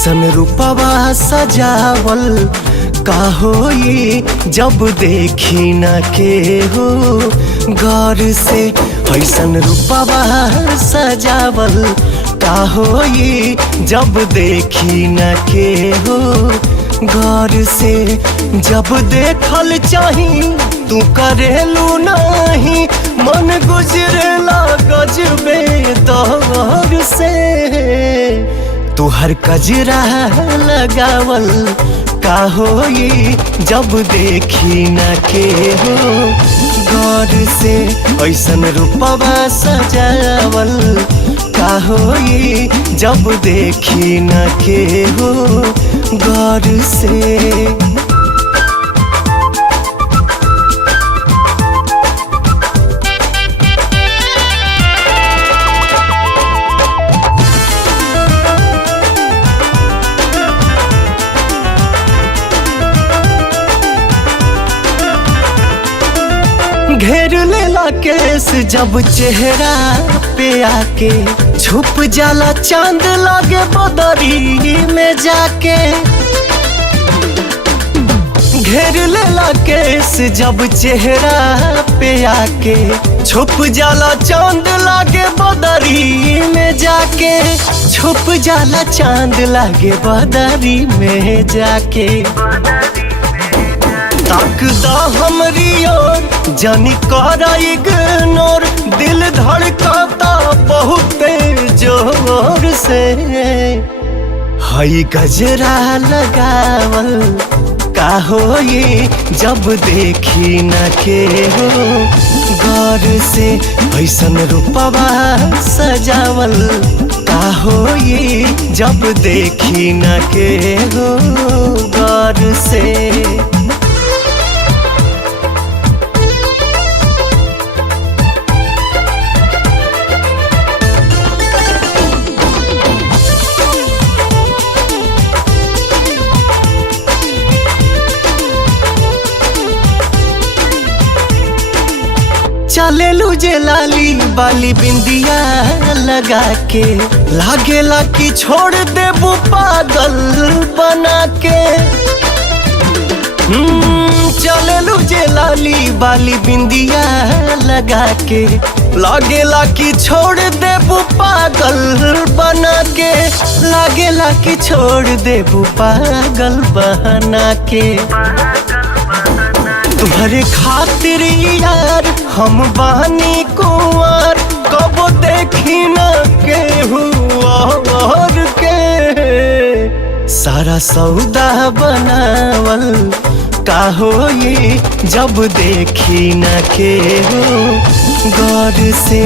ऐसन रूपवा सजावल का होई जब देखी न के हो गौर से। ऐसन रूपवा सजावल का होई जब देखी न के हो गौर से। जब देखल चाही तू करेलू नहीं, मन गुजरेला गजबे दौर से। तुहर कजरा लगावल का होई जब देखी न के हो गौर से। ऐसन रूपवा सजावल का होई जब देखी न के हो गौर से। घेर लेला केस जब चेहरा पे आके, छुप जाला चांद लागे बदरी में जाके। घेर लेला केस जब चेहरा पे आके, छुप जाला चांद लागे बदरी में जाके। छुप जाला चांद लागे बदरी में जाके। ताकदा हमरी ओर जानी करा इग्नोर, दिल धड़काता बहुत जोर से। हई गजरा लगावल का होई जब देखी न के हो गौर से। ऐसन रूपवा सजावल का होई जब देखी न के हो गौर से। चलेलू जे लाली बाली बिंदिया लगा के, लागेला कि छोड़ देबू पागल बना के। चलेलू जे लाली बाली बिंदिया लगा के, लागेला कि छोड़ देबू पागल बना के। लागेला कि छोड़ देबू पागल बना के। तुम्हारे खातिर यार हम बानी कुंवर, कबो देखी न के हुआ और के। सारा सौदा बनावल का होई जब देखी न के हो गौर से।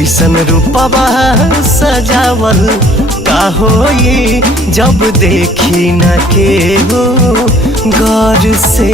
ऐसन रूपवा सजावल का होई जब देखी न के हो गौर से।